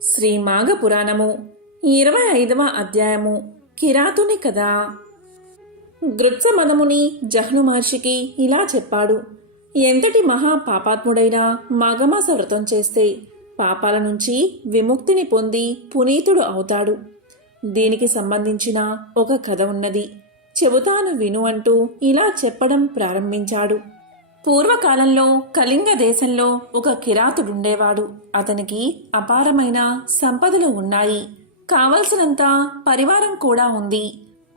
శ్రీ మాఘ పురాణము 25వ అధ్యాయము కిరాతుని కథ. గృత్సమదముని జహ్ను మహర్షికి ఇలా చెప్పాడు. ఎంతటి మహా పాపాత్ముడైనా మాఘమాస వ్రతం చేస్తే పాపాల నుంచి విముక్తిని పొంది పునీతుడు అవుతాడు. దీనికి సంబంధించిన ఒక కథ ఉన్నది, చెబుతాను విను అంటూ ఇలా చెప్పడం ప్రారంభించాడు. పూర్వకాలంలో కళింగ దేశంలో ఒక కిరాతుడుండేవాడు. అతనికి అపారమైన సంపదలు ఉన్నాయి, కావలసినంత పరివారం కూడా ఉంది.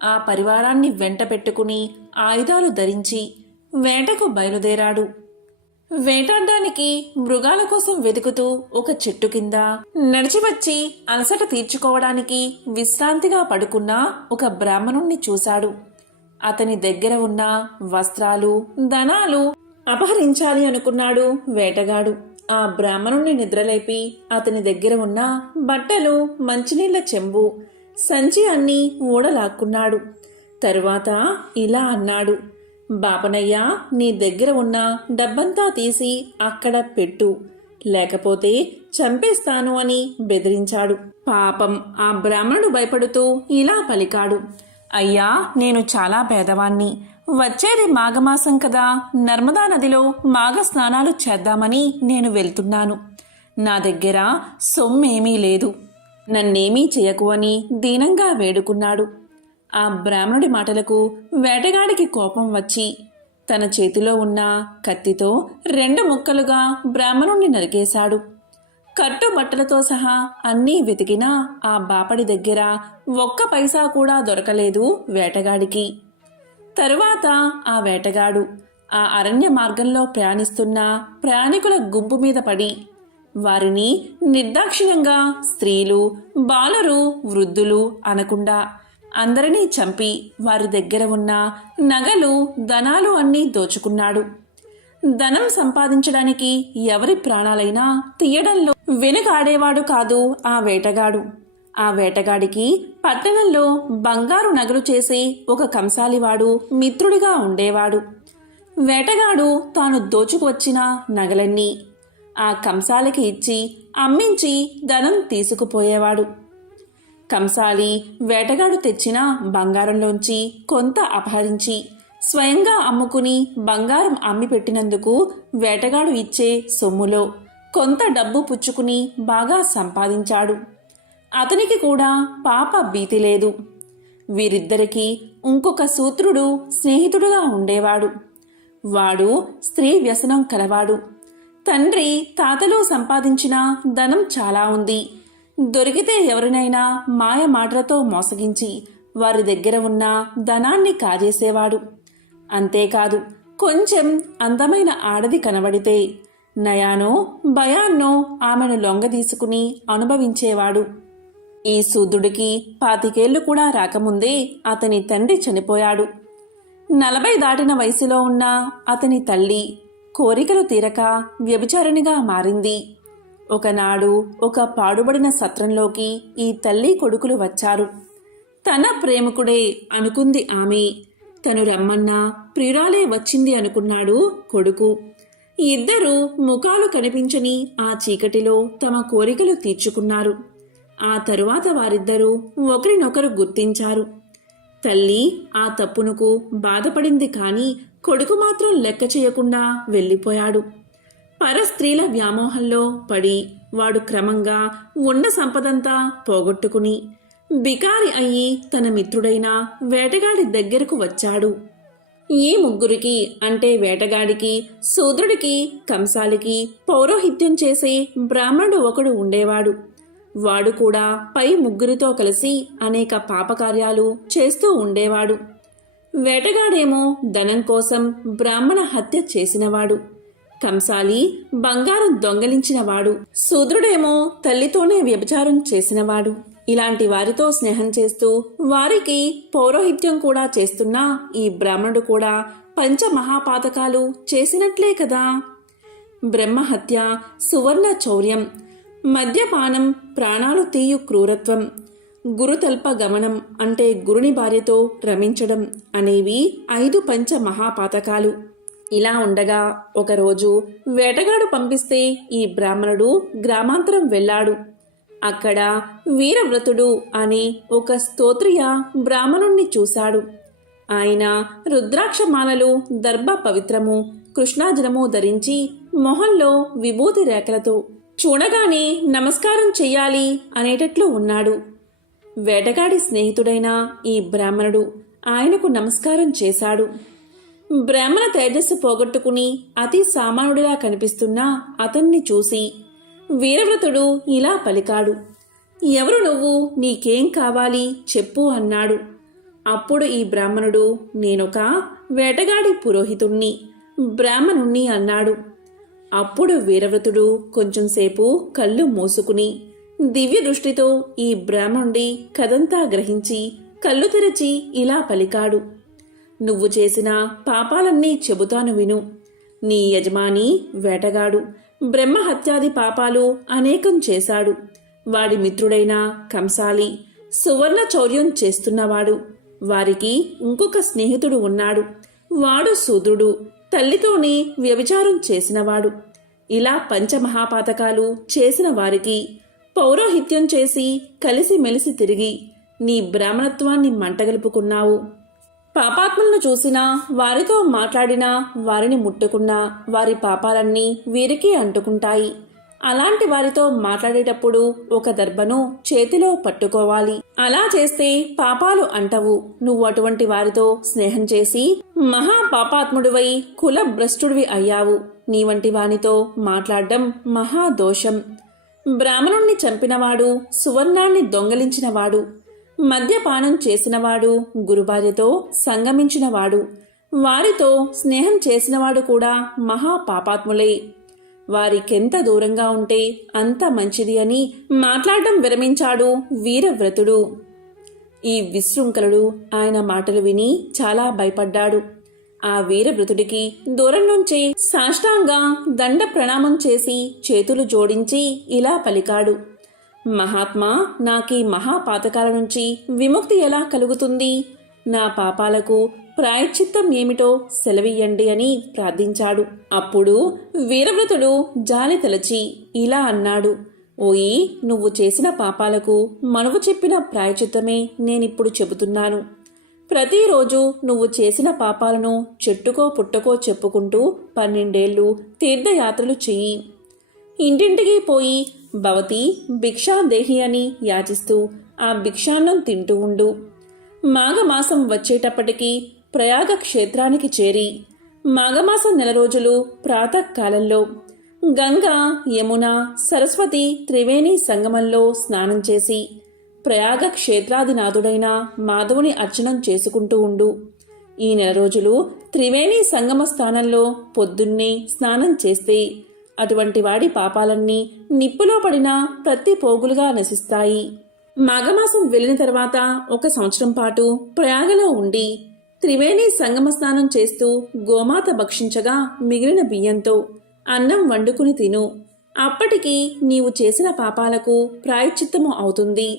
ఆ పరివారాన్ని వెంట పెట్టుకుని ఆయుధాలు ధరించి వేటకు బయలుదేరాడు. వేటాడడానికి మృగాల కోసం వెతుకుతూ ఒక చెట్టు కింద నడిచి వచ్చి అలసట తీర్చుకోవడానికి విశ్రాంతిగా పడుకున్న ఒక బ్రాహ్మణుణ్ణి చూశాడు. అతని దగ్గర ఉన్న వస్త్రాలు, ధనాలు అపహరించాలి అనుకున్నాడు వేటగాడు. ఆ బ్రాహ్మణుణ్ణి నిద్రలేపి అతని దగ్గర ఉన్న బట్టలు, మంచినీళ్ల చెంబు, సంచి అన్నీ ఊడలాక్కున్నాడు. తరువాత ఇలా అన్నాడు, బాపనయ్య, నీ దగ్గర ఉన్న డబ్బంతా తీసి అక్కడ పెట్టు, లేకపోతే చంపేస్తాను అని బెదిరించాడు. పాపం ఆ బ్రాహ్మణుడు భయపడుతూ ఇలా పలికాడు, అయ్యా, నేను చాలా పేదవాణ్ణి. వచ్చేది మాఘమాసం కదా, నర్మదా నదిలో మాఘ స్నానాలు చేద్దామని నేను వెళ్తున్నాను. నా దగ్గర సొమ్మేమీ లేదు, నన్నేమీ చేయకు అని దీనంగా వేడుకున్నాడు. ఆ బ్రాహ్మణుడి మాటలకు వేటగాడికి కోపం వచ్చి తన చేతిలో ఉన్న కత్తితో 2 ముక్కలుగా బ్రాహ్మణుణ్ణి నరికేశాడు. కట్టుబట్టలతో సహా అన్నీ వెతికినా ఆ బాపడి దగ్గర ఒక్క పైసా కూడా దొరకలేదు వేటగాడికి. తరువాత ఆ వేటగాడు ఆ అరణ్య మార్గంలో ప్రయాణిస్తున్న ప్రయాణికుల గుంపు మీద పడి వారిని నిర్దాక్షిణ్యంగా స్త్రీలు, బాలరు, వృద్ధులు అనకుండా అందరినీ చంపి వారి దగ్గర ఉన్న నగలు, ధనాలు అన్నీ దోచుకున్నాడు. ధనం సంపాదించడానికి ఎవరి ప్రాణాలైనా తీయడంలో వెనుకాడేవాడు కాదు ఆ వేటగాడు. ఆ వేటగాడికి పట్టణంలో బంగారు నగలు చేసే ఒక కంసాలివాడు మిత్రుడిగా ఉండేవాడు. వేటగాడు తాను దోచుకువచ్చిన నగలన్నీ ఆ కంసాలికి ఇచ్చి అమ్మించి ధనం తీసుకుపోయేవాడు. కంసాలి వేటగాడు తెచ్చిన బంగారంలోంచి కొంత అపహరించి స్వయంగా అమ్ముకుని బంగారం అమ్మి పెట్టినందుకు వేటగాడు ఇచ్చే సొమ్ములో కొంత డబ్బు పుచ్చుకుని బాగా సంపాదించాడు. అతనికి కూడా పాప భీతి లేదు. వీరిద్దరికీ ఇంకొక సూత్రుడు స్నేహితుడుగా ఉండేవాడు. వాడు స్త్రీ వ్యసనం కలవాడు. తండ్రి, తాతలు సంపాదించిన ధనం చాలా ఉంది. దొరికితే ఎవరినైనా మాయ మాటలతో మోసగించి వారి దగ్గర ఉన్న ధనాన్ని కాజేసేవాడు. అంతేకాదు, కొంచెం అందమైన ఆడది కనబడితే నయానో భయాన్నో ఆమెను లొంగదీసుకుని అనుభవించేవాడు. ఈ శూద్రుడికి 25 ఏళ్లు కూడా రాకముందే అతని తండ్రి చనిపోయాడు. 40 దాటిన వయసులో ఉన్న అతని తల్లి కోరికలు తీరక వ్యభిచారిణిగా మారింది. ఒకనాడు ఒక పాడుబడిన సత్రంలోకి ఈ తల్లి కొడుకులు వచ్చారు. తన ప్రేమికుడే అనుకుంది ఆమె. తను రమ్మన్నా ప్రియురాలే వచ్చింది అనుకున్నాడు కొడుకు. ఇద్దరూ ముఖాలు కనిపించని ఆ చీకటిలో తమ కోరికలు తీర్చుకున్నారు. ఆ తరువాత వారిద్దరూ ఒకరినొకరు గుర్తించారు. తల్లి ఆ తప్పునకు బాధపడింది, కానీ కొడుకు మాత్రం లెక్క చేయకుండా వెళ్ళిపోయాడు. పరస్త్రీల వ్యామోహంలో పడి వాడు క్రమంగా ఉన్న సంపదంతా పోగొట్టుకుని బికారి అయ్యి తన మిత్రుడైన వేటగాడి దగ్గరకు వచ్చాడు. ఈ ముగ్గురికి అంటే వేటగాడికి, శూద్రుడికి, కంసాలికి పౌరోహిత్యం చేసే బ్రాహ్మణుడు ఒకడు ఉండేవాడు. వాడు కూడా పై ముగ్గురితో కలిసి అనేక పాపకార్యాలు చేస్తూ ఉండేవాడు. వేటగాడేమో ధనం కోసం బ్రాహ్మణ హత్య చేసినవాడు. కంసాలి బంగారం దొంగలించినవాడు. శూద్రుడేమో తల్లితోనే వ్యభిచారం చేసినవాడు. ఇలాంటి వారితో స్నేహం చేస్తూ వారికి పౌరోహిత్యం కూడా చేస్తున్న ఈ బ్రాహ్మణుడు కూడా పంచమహాపాతకాలు చేసినట్లే కదా. బ్రహ్మహత్య, సువర్ణ చౌర్యం, మద్యపానం, ప్రాణాలు తీయు క్రూరత్వం, గురుతల్ప గమనం అంటే గురుని భార్యతో రమించడం అనేవి 5 పంచ మహాపాతకాలు. ఇలా ఉండగా ఒకరోజు వేటగాడు పంపిస్తే ఈ బ్రాహ్మణుడు గ్రామాంతరం వెళ్ళాడు. అక్కడ వీరవ్రతుడు అనే ఒక స్తోత్రియ బ్రాహ్మణుణ్ణి చూశాడు. ఆయన రుద్రాక్షమాలలు, దర్భ పవిత్రము, కృష్ణాజనము ధరించి మొహంలో విభూతి రేఖలతో చూడగానే నమస్కారం చెయ్యాలి అనేటట్లు ఉన్నాడు. వేటగాడి స్నేహితుడైన ఈ బ్రాహ్మణుడు ఆయనకు నమస్కారం చేశాడు. బ్రాహ్మణ తేజస్సు పోగొట్టుకుని అతి సామాన్యుడిగా కనిపిస్తున్న అతన్ని చూసి వీరవ్రతుడు ఇలా పలికాడు. ఎవరు నువ్వు? నీకేం కావాలి చెప్పు అన్నాడు. అప్పుడు ఈ బ్రాహ్మణుడు నేనొక వేటగాడి పురోహితుణ్ణి, బ్రాహ్మణుణ్ణి అన్నాడు. అప్పుడు వీరవ్రతుడు కొంచెంసేపు కళ్ళు మూసుకుని దివ్య దృష్టితో ఈ బ్రాహ్మణుడి కథంతా గ్రహించి కళ్ళు తెరచి ఇలా పలికాడు. నువ్వు చేసిన పాపాలన్నీ చెబుతాను విను. నీ యజమాని వేటగాడు బ్రహ్మహత్యాది పాపాలు అనేకం చేశాడు. వాడి మిత్రుడైన కంసాలి సువర్ణ చౌర్యం చేస్తున్నవాడు. వారికి ఇంకొక స్నేహితుడు ఉన్నాడు. వాడు శూద్రుడు, తల్లితోనే వ్యభిచారం చేసినవాడు. ఇలా పంచమహాపాతకాలు చేసిన వారికి పౌరోహిత్యం చేసి కలిసిమెలిసి తిరిగి నీ బ్రాహ్మణత్వాన్ని మంటగలుపుకున్నావు. పాపాత్ములను చూసినా, వారితో మాట్లాడినా, వారిని ముట్టుకున్నా వారి పాపాలన్నీ వీరికి అంటుకుంటాయి. అలాంటి వారితో మాట్లాడేటప్పుడు ఒక దర్భను చేతిలో పట్టుకోవాలి. అలా చేస్తే పాపాలు అంటవు. నువ్వు అటువంటి వారితో స్నేహం చేసి మహా పాపాత్ముడివై కుల భ్రష్టుడివి అయ్యావు. నీ వంటి వానితో మాట్లాడడం మహాదోషం. బ్రాహ్మణుణ్ణి చంపినవాడు, సువర్ణాన్ని దొంగలించినవాడు, మద్యపానం చేసినవాడు, గురుభార్యతో సంగమించినవాడు, వారితో స్నేహం చేసినవాడు కూడా మహా పాపాత్ములే. వారికెంత దూరంగా ఉంటే అంత మంచిది అని మాట్లాడడం విరమించాడు వీరవ్రతుడు. ఈ విశృంఖలుడు ఆయన మాటలు విని చాలా భయపడ్డాడు. ఆ వీరవ్రతుడికి దూరం నుంచే సాష్టాంగా దండ ప్రణామం చేసి చేతులు జోడించి ఇలా పలికాడు. మహాత్మా, నాకీ మహాపాతకాల నుంచి విముక్తి ఎలా కలుగుతుంది? నా పాపాలకు ప్రాయశ్చిత్తం ఏమిటో సెలవియ్యండి అని ప్రార్థించాడు. అప్పుడు వీరవ్రతుడు జాలి తలచి ఇలా అన్నాడు. ఓయి, నువ్వు చేసిన పాపాలకు మనువు చెప్పిన ప్రాయశ్చిత్తమే నేనిప్పుడు చెబుతున్నాను. ప్రతిరోజు నువ్వు చేసిన పాపాలను చెట్టుకో పుట్టకో చెప్పుకుంటూ 12 ఏళ్ళు తీర్థయాత్రలు చెయ్యి. ఇంటింటికి పోయి భవతి భిక్షాదేహి అని యాచిస్తూ ఆ భిక్షాన్నం తింటూ ఉండు. మాఘమాసం వచ్చేటప్పటికి ప్రయాగ క్షేత్రానికి చేరి మాఘమాసం 4 రోజులు ప్రాతకాలంలో గంగా, యమున, సరస్వతి త్రివేణి సంగమంలో స్నానం చేసి ప్రయాగ క్షేత్రాధినాథుడైన మాధవుని అర్చనం చేసుకుంటూ ఉండు. ఈ 4 రోజులు త్రివేణి సంగమ స్థానంలో పొద్దున్నే స్నానం చేస్తే అటువంటి వాడి పాపాలన్నీ నిప్పులో పడిన ప్రతి పోగులుగా నశిస్తాయి. మాఘమాసం వెళ్ళిన తర్వాత 1 సంవత్సరం పాటు ప్రయాగలో ఉండి త్రివేణి సంగమ స్నానం చేస్తూ గోమాత భక్షించగా మిగిలిన బియ్యంతో అన్నం వండుకుని తిను. అప్పటికి నీవు చేసిన పాపాలకు ప్రాయశ్చిత్తము అవుతుంది,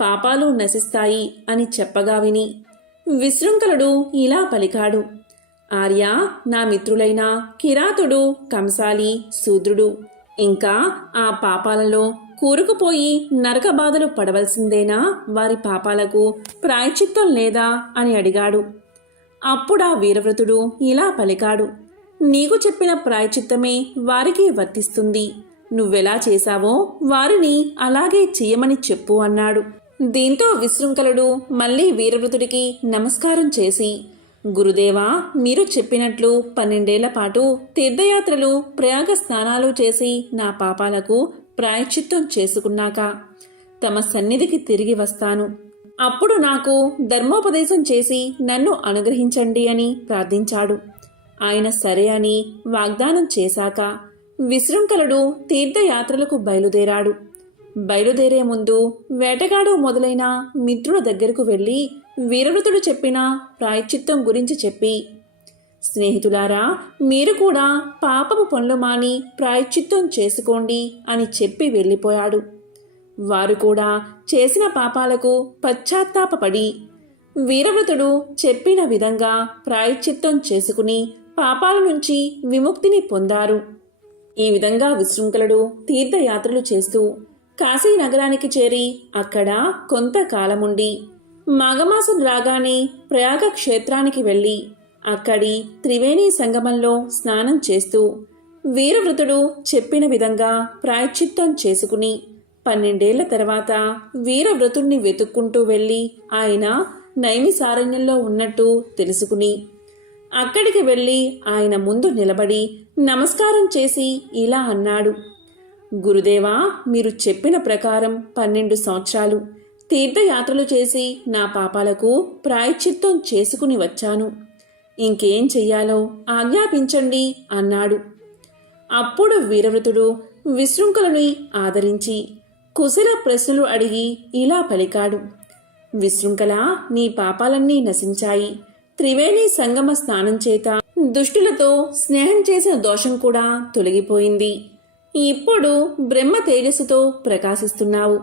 పాపాలు నశిస్తాయి అని చెప్పగా విని విశృంఖలుడు ఇలా పలికాడు. ఆర్య, నా మిత్రులైన కిరాతుడు, కంసాలి, శూద్రుడు ఇంకా ఆ పాపాలలో కూరుకుపోయి నరక బాధలు పడవలసిందేనా? వారి పాపాలకు ప్రాయశ్చిత్తం లేదా అని అడిగాడు. అప్పుడా వీరవ్రతుడు ఇలా పలికాడు. నీకు చెప్పిన ప్రాయశ్చిత్తమే వారికి వర్తిస్తుంది. నువ్వెలా చేశావో వారిని అలాగే చెయ్యమని చెప్పు అన్నాడు. దీంతో విశృంఖలుడు మళ్లీ వీరవ్రతుడికి నమస్కారం చేసి, గురుదేవా, మీరు చెప్పినట్లు 12 ఏళ్ల పాటు తీర్థయాత్రలు, ప్రయాగ స్నానాలు చేసి నా పాపాలకు ప్రాయశ్చిత్తం చేసుకున్నాక తమ సన్నిధికి తిరిగి వస్తాను. అప్పుడు నాకు ధర్మోపదేశం చేసి నన్ను అనుగ్రహించండి అని ప్రార్థించాడు. ఆయన సరే అని వాగ్దానం చేశాక విశృంఖలుడు తీర్థయాత్రలకు బయలుదేరాడు. బయలుదేరే ముందు వేటగాడు మొదలైన మిత్రుల దగ్గరకు వెళ్లి వీరవ్రతుడు చెప్పిన ప్రాయశ్చిత్తం గురించి చెప్పి, స్నేహితులారా, మీరు కూడా పాపపు పనులు మాని ప్రాయశ్చిత్తం చేసుకోండి అని చెప్పి వెళ్ళిపోయాడు. వారు కూడా చేసిన పాపాలకు పశ్చాత్తాపపడి వీరవ్రతుడు చెప్పిన విధంగా ప్రాయశ్చిత్తం చేసుకుని పాపాల నుంచి విముక్తిని పొందారు. ఈ విధంగా విశృంఖలుడు తీర్థయాత్రలు చేస్తూ కాశీ నగరానికి చేరి అక్కడ కొంతకాలముండి మాఘమాసం రాగానే ప్రయాగ క్షేత్రానికి వెళ్ళి అక్కడి త్రివేణి సంగమంలో స్నానం చేస్తూ వీరవ్రతుడు చెప్పిన విధంగా ప్రాయశ్చిత్తం చేసుకుని 12 ఏళ్ల తర్వాత వీరవ్రతుణ్ణి వెతుక్కుంటూ వెళ్ళి ఆయన నైమిసారణ్యంలో ఉన్నట్టు తెలుసుకుని అక్కడికి వెళ్ళి ఆయన ముందు నిలబడి నమస్కారం చేసి ఇలా అన్నాడు. గురుదేవా, మీరు చెప్పిన ప్రకారం 12 సంవత్సరాలు తీర్థయాత్రలు చేసి నా పాపాలకు ప్రాయశ్చిత్తం చేసుకుని వచ్చాను. ఇంకేం చెయ్యాలో ఆజ్ఞాపించండి అన్నాడు. అప్పుడు వీరవ్రతుడు విశృంఖలుని ఆదరించి కుశల ప్రశ్నలు అడిగి ఇలా పలికాడు. విశృంఖల, నీ పాపాలన్నీ నశించాయి. త్రివేణి సంగమ స్నానం చేత దుష్టులతో స్నేహం చేసిన దోషం కూడా తొలగిపోయింది. ఇప్పుడు బ్రహ్మ తేజస్సుతో ప్రకాశిస్తున్నావు.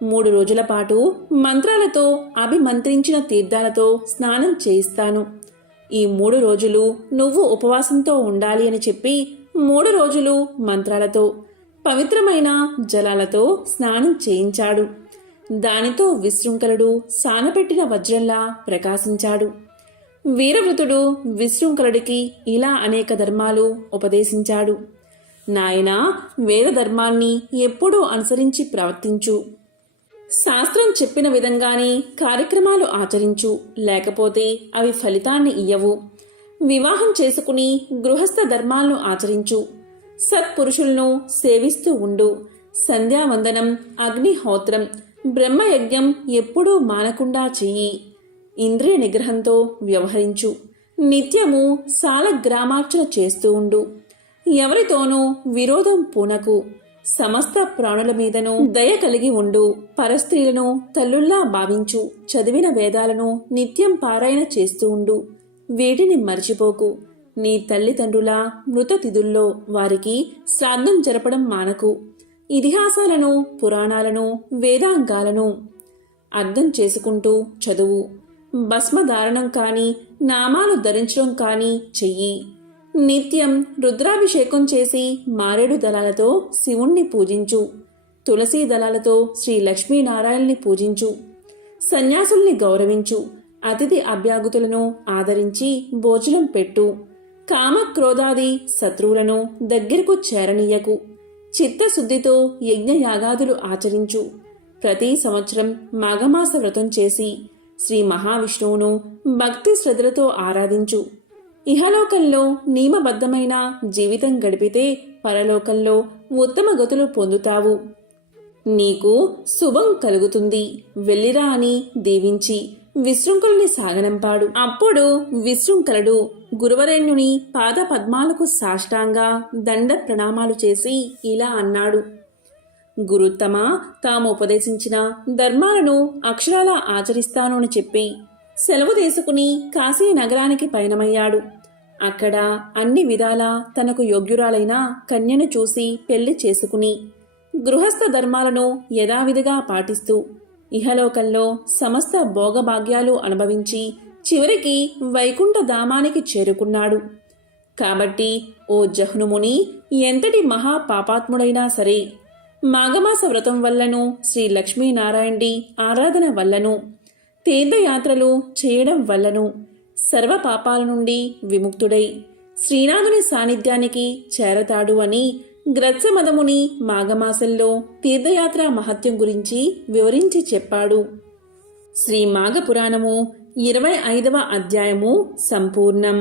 3 రోజుల పాటు మంత్రాలతో అభిమంత్రించిన తీర్థాలతో స్నానం చేయిస్తాను. ఈ 3 రోజులు నువ్వు ఉపవాసంతో ఉండాలి అని చెప్పి 3 రోజులు మంత్రాలతో పవిత్రమైన జలాలతో స్నానం చేయించాడు. దానితో విశృంఖలుడు సానపెట్టిన వజ్రంలా ప్రకాశించాడు. వీరవ్రతుడు విశృంఖలుడికి ఇలా అనేక ధర్మాలు ఉపదేశించాడు. నాయనా, వేద ధర్మాన్ని ఎప్పుడూ అనుసరించి ప్రవర్తించు. శాస్త్రం చెప్పిన విధంగానే కార్యక్రమాలు ఆచరించు, లేకపోతే అవి ఫలితాన్ని ఇయ్యవు. వివాహం చేసుకుని గృహస్థ ధర్మాలను ఆచరించు. సత్పురుషులను సేవిస్తూ ఉండు. సంధ్యావందనం, అగ్నిహోత్రం, బ్రహ్మయజ్ఞం ఎప్పుడూ మానకుండా చెయ్యి. ఇంద్రియ నిగ్రహంతో వ్యవహరించు. నిత్యము సాలగ్రామార్చన చేస్తూ ఉండు. ఎవరితోనూ విరోధం పూనకు. సమస్త ప్రాణుల మీదను దయ కలిగి ఉండు. పరస్త్రీలను తల్లుల్లా భావించు. చదివిన వేదాలను నిత్యం పారాయణ చేస్తూ ఉండు. వీటిని మర్చిపోకు. నీ తల్లిదండ్రుల మృత తిథుల్లో వారికి శ్రాద్ధం జరపడం మానకు. ఇతిహాసాలను, పురాణాలను, వేదాంగాలను అర్థం చేసుకుంటూ చదువు. భస్మధారణం కానీ నామాలు ధరించడం కానీ చెయ్యి. నిత్యం రుద్రాభిషేకం చేసి మారేడు దళాలతో శివుణ్ణి పూజించు. తులసీ దళాలతో శ్రీ లక్ష్మీనారాయణ్ణి పూజించు. సన్యాసుల్ని గౌరవించు. అతిథి అభ్యాగతులను ఆదరించి భోజనం పెట్టు. కామక్రోధాది శత్రువులను దగ్గరకు చేరనీయకు. చిత్తశుద్ధితో యజ్ఞయాగాదులు ఆచరించు. ప్రతి సంవత్సరం మాఘమాస వ్రతం చేసి శ్రీ మహావిష్ణువును భక్తి శ్రద్ధలతో ఆరాధించు. ఇహలోకంలో నియమబద్ధమైన జీవితం గడిపితే పరలోకంలో ఉత్తమ గతులు పొందుతావు. నీకు శుభం కలుగుతుంది. వెళ్ళిరా అని దీవించి విశృంఖలుని సాగనంపాడు. అప్పుడు విశృంఖలుడు గురువరేణ్యుని పాద పద్మాలకు సాష్టాంగా దండ ప్రణామాలు చేసి ఇలా అన్నాడు. గురుత్తమ, తాము ఉపదేశించిన ధర్మాలను అక్షరాలా ఆచరిస్తాను అని చెప్పి సెలవు తీసుకుని కాశీ నగరానికి పయనమయ్యాడు. అక్కడ అన్ని విధాలా తనకు యోగ్యురాలైన కన్యను చూసి పెళ్లి చేసుకుని గృహస్థ ధర్మాలను యథావిధిగా పాటిస్తూ ఇహలోకంలో సమస్త భోగభాగ్యాలు అనుభవించి చివరికి వైకుంఠ ధామానికి చేరుకున్నాడు. కాబట్టి ఓ జహ్నుముని, ఎంతటి మహాపాపాత్ముడైనా సరే మాఘమాస వ్రతం వల్లను, శ్రీ లక్ష్మీనారాయణుడి ఆరాధన వల్లను, తీర్థయాత్రలు చేయడం వల్లను సర్వ పాపాల నుండి విముక్తుడై శ్రీనాథుని సాన్నిధ్యానికి చేరతాడు అని గ్రత్సమదముని మాఘమాసంలో తీర్థయాత్ర మహత్యం గురించి వివరించి చెప్పాడు. శ్రీ మాఘ పురాణము 25వ అధ్యాయము సంపూర్ణం.